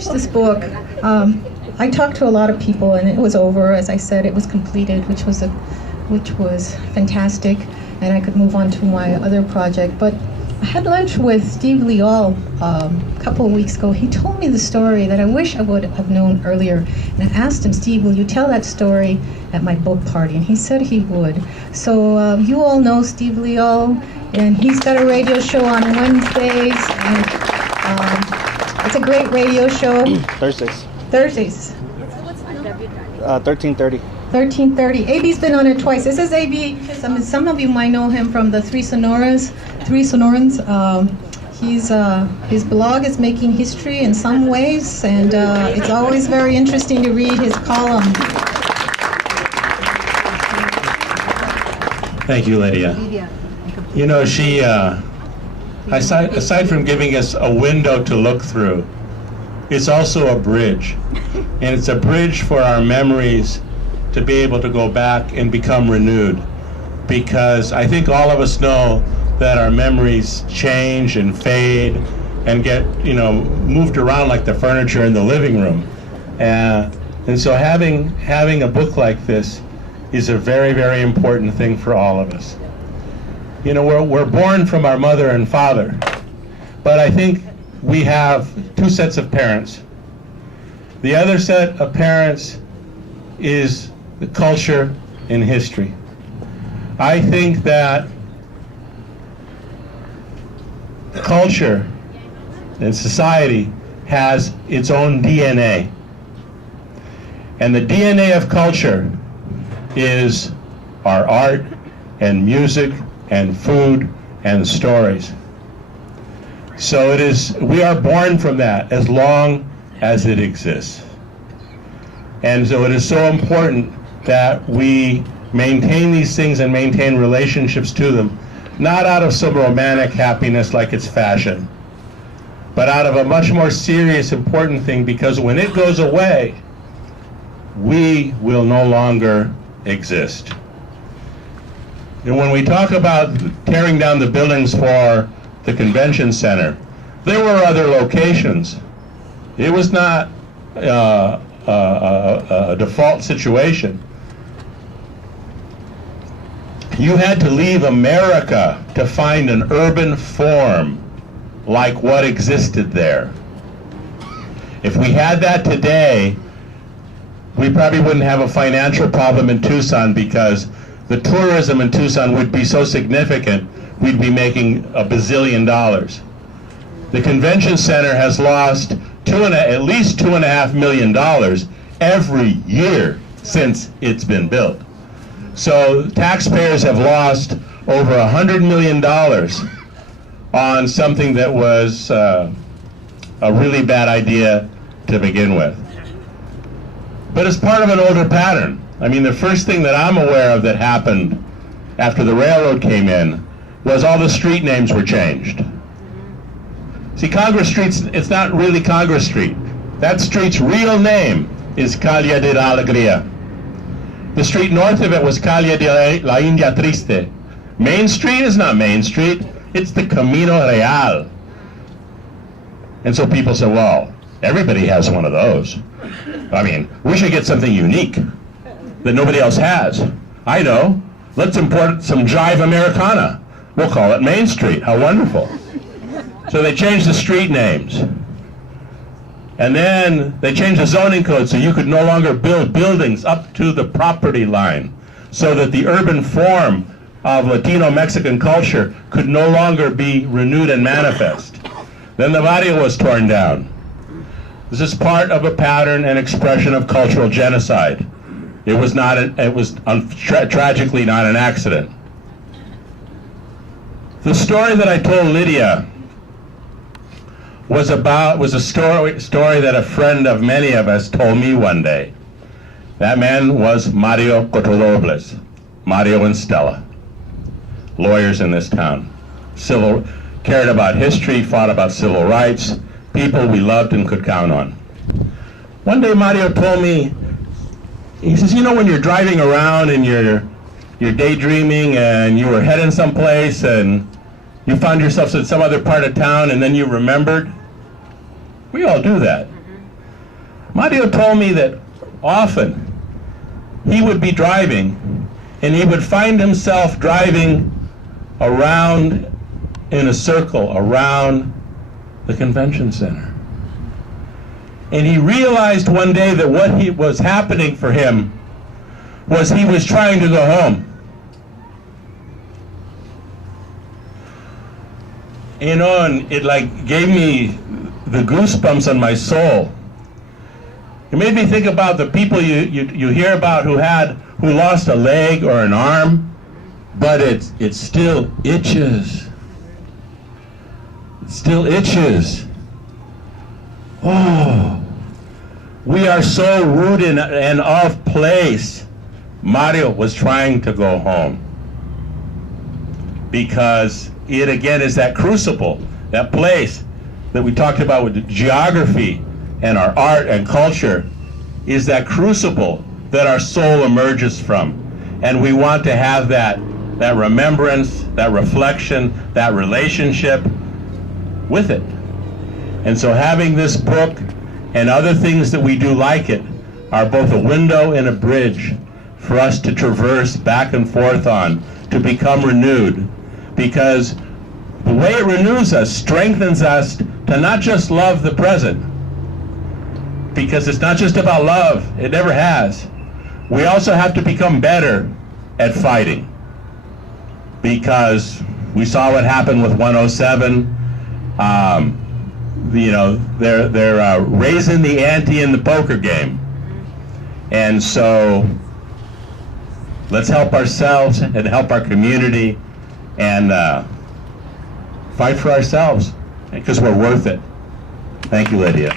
finished this book, I talked to a lot of people, and it was over. As I said, it was completed, which was fantastic, and I could move on to my other project. But I had lunch with Steve Leal a couple of weeks ago. He told me the story that I wish I would have known earlier. And I asked him, Steve, will you tell that story at my book party? And he said he would. So you all know Steve Leal, and he's got a radio show on Wednesdays. And it's a great radio show. Thursdays. 13:30. 13:30. AB's been on it twice. This is AB. Some of you might know him from the Three Sonorans. His blog is making history in some ways, and it's always very interesting to read his column. Thank you, Lydia. You know, she, aside from giving us a window to look through, it's also a bridge. And it's a bridge for our memories to be able to go back and become renewed. Because I think all of us know that our memories change and fade and get, moved around like the furniture in the living room. And so having a book like this is a very, very important thing for all of us. You know, we're born from our mother and father, but I think we have two sets of parents. The other set of parents is the culture and history. I think that culture and society has its own DNA. And the DNA of culture is our art and music and food and stories. So we are born from that as long as it exists. And so it is so important that we maintain these things and maintain relationships to them, not out of some romantic happiness like it's fashion, but out of a much more serious, important thing, because when it goes away, we will no longer exist. And when we talk about tearing down the buildings for the convention center, there were other locations. It was not a default situation. You had to leave America to find an urban form like what existed there. If we had that today, we probably wouldn't have a financial problem in Tucson, because the tourism in Tucson would be so significant, we'd be making $1 bazillion. The convention center has lost at least $2.5 million every year since it's been built. So taxpayers have lost over $100 million on something that was a really bad idea to begin with. But it's part of an older pattern. I mean, the first thing that I'm aware of that happened after the railroad came in was all the street names were changed. See, Congress Street, it's not really Congress Street. That street's real name is Calle de la Alegría. The street north of it was Calle de la India Triste. Main Street is not Main Street, it's the Camino Real. And so people say, well, everybody has one of those. I mean, we should get something unique that nobody else has. I know, let's import some Jive Americana. We'll call it Main Street, how wonderful. So they changed the street names. And then they changed the zoning code so you could no longer build buildings up to the property line, so that the urban form of Latino-Mexican culture could no longer be renewed and manifest. Then the barrio was torn down. This is part of a pattern and expression of cultural genocide. It was tragically not an accident. The story that I told Lydia was a story that a friend of many of us told me one day. That man was Mario Cotodobles, Mario and Stella, lawyers in this town. Cared about history, fought about civil rights, people we loved and could count on. One day Mario told me, he says, you know, when you're driving around and you're daydreaming and you were heading someplace and you found yourself in some other part of town and then you remembered? We all do that. Mario told me that often he would be driving and he would find himself driving around in a circle around the convention center. And he realized one day that what was happening for him was he was trying to go home. You know, and it like gave me the goosebumps on my soul. It made me think about the people you hear about who lost a leg or an arm, but it still itches. It still itches. Oh, we are so rooted and of place. Mario was trying to go home because it again is that crucible, that place that we talked about with geography and our art and culture, is that crucible that our soul emerges from. And we want to have that remembrance, that reflection, that relationship with it. And so having this book and other things that we do like it are both a window and a bridge for us to traverse back and forth on, to become renewed. Because the way it renews us strengthens us to not just love the present, because it's not just about love, it never has. We also have to become better at fighting, because we saw what happened with 107. You know, they're raising the ante in the poker game, and so let's help ourselves and help our community and fight for ourselves, because we're worth it. Thank you, Lydia.